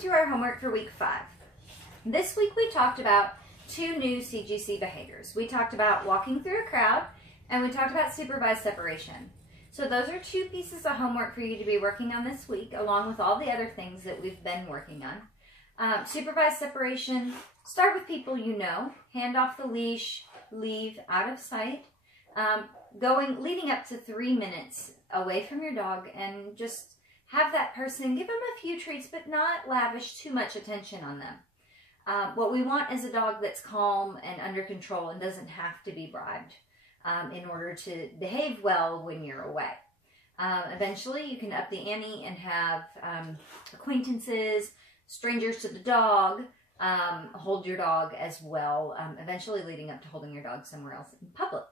to our homework for week 5. This week we talked about 2 new CGC behaviors. We talked about walking through a crowd and we talked about supervised separation. So those are 2 pieces of homework for you to be working on this week, along with all the other things that we've been working on. Supervised separation, start with people you know, hand off the leash, leave out of sight, leading up to 3 minutes away from your dog, and just have that person, give them a few treats, but not lavish too much attention on them. What we want is a dog that's calm and under control and doesn't have to be bribed in order to behave well when you're away. Eventually, you can up the ante and have acquaintances, strangers to the dog, hold your dog as well, eventually leading up to holding your dog somewhere else in public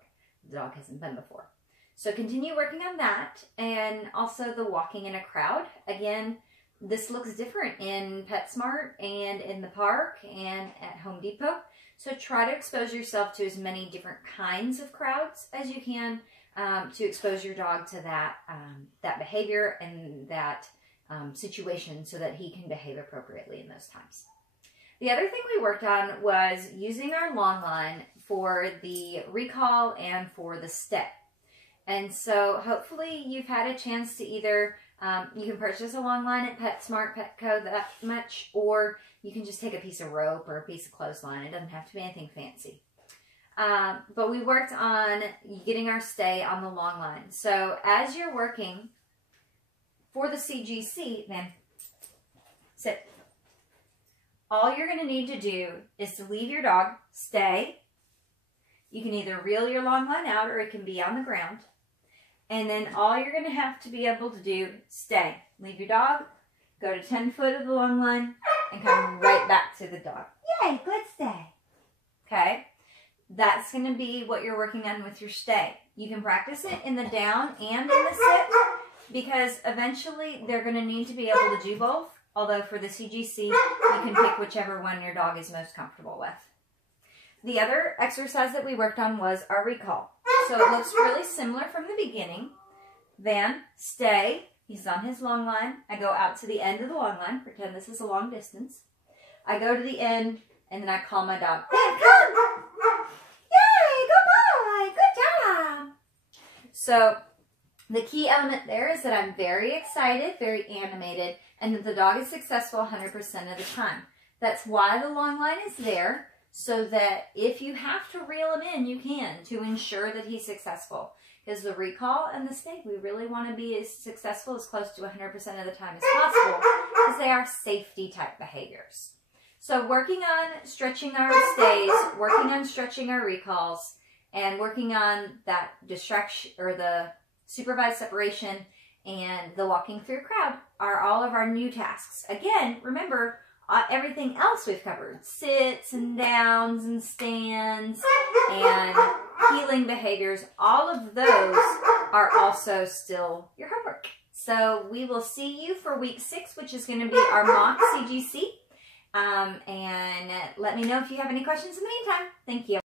the dog hasn't been before. So continue working on that, and also the walking in a crowd. Again, this looks different in PetSmart and in the park and at Home Depot. So try to expose yourself to as many different kinds of crowds as you can to expose your dog to that, that behavior and that situation so that he can behave appropriately in those times. The other thing we worked on was using our long line for the recall and for the stay. And so hopefully you've had a chance to either, you can purchase a long line at PetSmart, Petco, that much, or you can just take a piece of rope or a piece of clothesline. It doesn't have to be anything fancy. But we worked on getting our stay on the long line. So as you're working for the CGC, then sit. All you're going to need to do is to leave your dog, stay. You can either reel your long line out or it can be on the ground. And then all you're going to have to be able to do, stay. Leave your dog, go to 10 foot of the long line, and come right back to the dog. Yay, good stay. Okay? That's going to be what you're working on with your stay. You can practice it in the down and in the sit, because eventually they're going to need to be able to do both. Although for the CGC, you can pick whichever one your dog is most comfortable with. The other exercise that we worked on was our recall. So it looks really similar from the beginning. Van, stay. He's on his long line. I go out to the end of the long line. Pretend this is a long distance. I go to the end, and then I call my dog. Van, come! Yay, good boy, good job. So the key element there is that I'm very excited, very animated, and that the dog is successful 100% of the time. That's why the long line is there, so that if you have to reel him in, you can, to ensure that he's successful. Because the recall and the stay, we really want to be as successful as close to 100% of the time as possible, because they are safety type behaviors. So working on stretching our stays, working on stretching our recalls, and working on that distraction or the supervised separation and the walking through a crowd are all of our new tasks. Again, remember, everything else we've covered, sits and downs and stands and healing behaviors, all of those are also still your homework. So we will see you for week 6, which is going to be our mock CGC. And let me know if you have any questions in the meantime. Thank you.